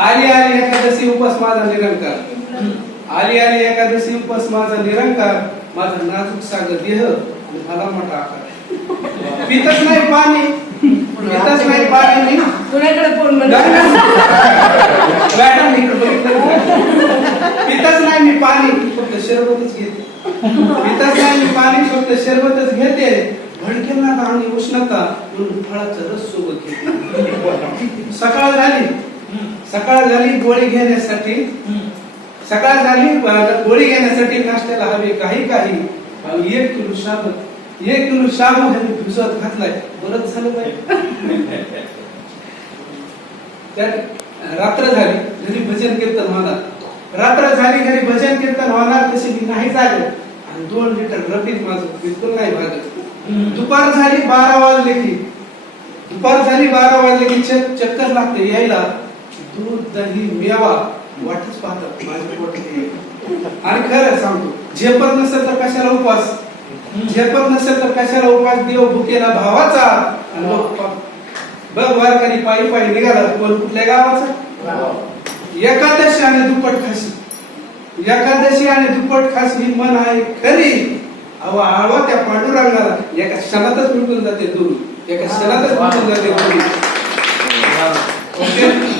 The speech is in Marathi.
आली आली एकादशी उपास माझा निरंकार, आली आली एकादशी उपास माझा निरंकार, माझा नाजूक सागर देह मला मोठा आकार. पितच नाही पाणी, पितच नाही पाणी, तुझ्याकडे फोन मॅडम इकडे बघितलं, पितच नाही मी पाणी फक्त शरबतच घेते, पितच नाही मी पाणी फक्त शरबतच घेते, भडकेला आणि उष्णता म्हणून फळाचा रस सोबत घेते. सकाळ झाली, सकाळ झाली गोळी घेण्यासाठी, सकाळ झाली गोळी घेण्यासाठी नाश्त्याला हवे काही काही, 1 किलो शाबू, 1 किलो शाबू ह्यांनी भिजवत घातलाय, बरंच झालं पाहिजे. रात्र झाली घरी भजन कीर्तन होणार, रात्र झाली घरी भजन कीर्तन होणार, तशी मी नाही जागे आणि 2 लिटर रटीत माझं बिलकुल नाही भागत. दुपार झाली 12 वाजले की, दुपार झाली 12 वाजले की चक्कर लागते यायला, दूध दही मेवा वाटच पाहतात माझ्या पोटात. आणि खरं सांगतो, झेपत नसेल तर कशाला उपास, झेपत नसेल तर कशाला उपास, देव भुकेला भावाचा. बघ वारकरी पायी पायी निघाला, कोण कुठल्या गावाचा. एकादशी आणि दुप्पट खाशी, एकादशी आणि दुप्पट खाशी ही मन आहे खरी, अहो आळवा त्या पांडुरंगाला एका क्षणातच मिटून जाते दूर, एका क्षणातच मिटून जाते दूर. ओके.